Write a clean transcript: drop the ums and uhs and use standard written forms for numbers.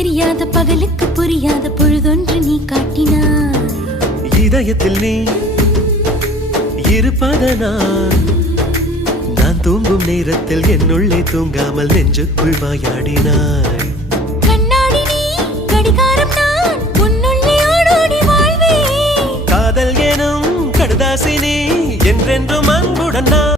தெரியாத பகலுக்கு புரியாத பொழுதொன்று நீ காட்டினாய். இதயத்தில் நீ இருப்பதனால் நான் தூங்கும் நேரத்தில் என்னுள்ளே தூங்காமல் நெஞ்சுக்குள் வாயாடினாய். கண்ணாடி நீ கடிகாரம் நான் உன்னுள்ளே ஓடோடி வாழ்வே. காதல் எனும் கடுதாசி நீ என்றென்றும் அன்புடன் நான்